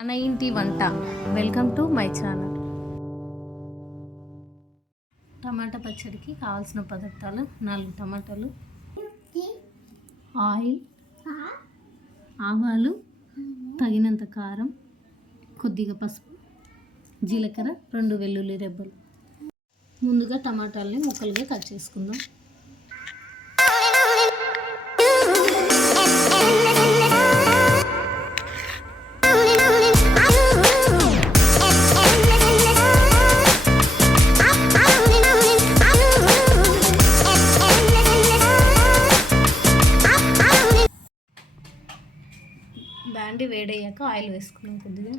మన ఇంటి వంట. Welcome to my channel. టమాటా పచ్చడికి కావాల్సిన పదార్థాలు: 4 టమాటాలు, ఆయిల్, ఆవాలు, తగినంత కారం, కొద్దిగా పసుపు, జీలకర్ర, 2 వెల్లుల్లి రెబ్బలు. ముందుగా టమాటాలని ముక్కలుగా కట్ చేసుకుందాం. బాండి వేడయ్యాక ఆయిల్ వేసుకున్నాం. కొద్దిగా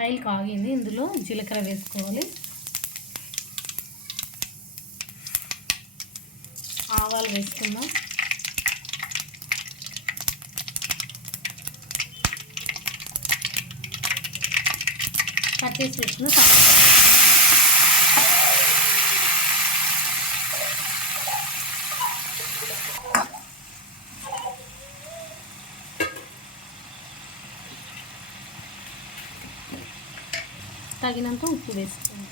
ఆయిల్ కాగింది. ఇందులో జీలకర్ర వేసుకోవాలి, ఆవాలు వేసుకుందాం, కట్ చేసి వేసుకున్న టమాటా, తగినంత ఉప్పు వేసుకోండి.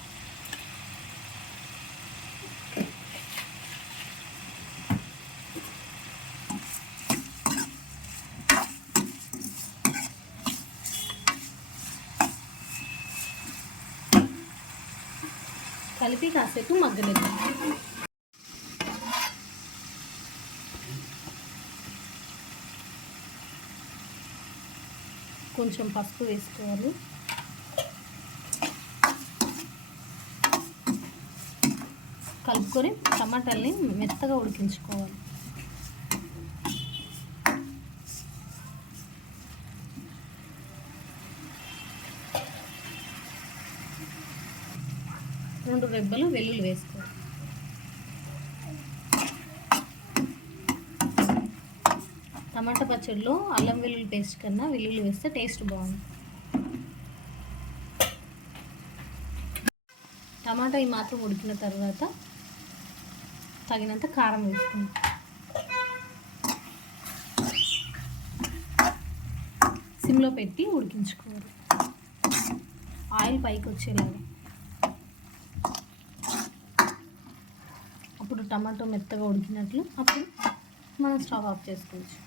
కలిపి కాసేపు మగ్గనిద్దాం. కొంచెం పసుపు వేసుకోవాలి, కలుపుకొని టమాటాలని మెత్తగా ఉడికించుకోవాలి. రెండు రెబ్బలు వెల్లుల్లి వేసుకోవాలి. టమాటా పచ్చడిలో అల్లం వెల్లుల్లి పేస్ట్ కన్నా వెల్లుల్లి వేస్తే టేస్ట్ బాగుంది. టమాటా ఈ మాత్రం ఉడికిన తర్వాత తగినంత కారం వేసుకుందాం. సిమ్లో పెట్టి ఉడికించుకోవాలి, ఆయిల్ పైకి వచ్చేలాగా. అప్పుడు టమాటో మెత్తగా ఉడికినట్లు. అప్పుడు మనం స్టవ్ ఆఫ్ చేసుకోవచ్చు.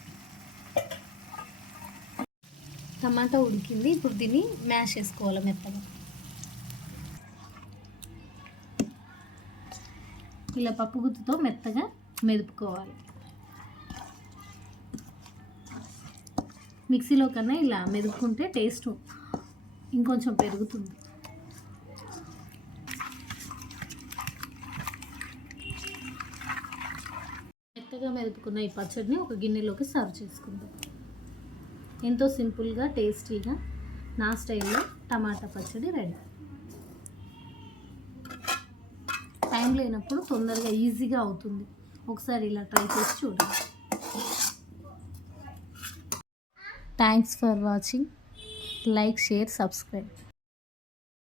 టమాటా ఉడికింది. ఇప్పుడు దీన్ని మ్యాష్ చేసుకోవాలి మెత్తగా. ఇలా పప్పు గుత్తితో మెత్తగా మెదుపుకోవాలి. మిక్సీలో కన్నా ఇలా మెదుపుకుంటే టేస్ట్ ఇంకొంచెం పెరుగుతుంది. మెత్తగా మెదుపుకున్న ఈ పచ్చడిని ఒక గిన్నెలోకి సర్వ్ చేసుకుందాం. ఎంతో సింపుల్గా టేస్టీగా నా స్టైల్లో టమాటా పచ్చడి రెడీ. టైం లేనప్పుడు తొందరగా ఈజీగా అవుతుంది. ఒకసారి ఇలా ట్రై చేసి చూడండి. Thanks for watching. Like, share, subscribe.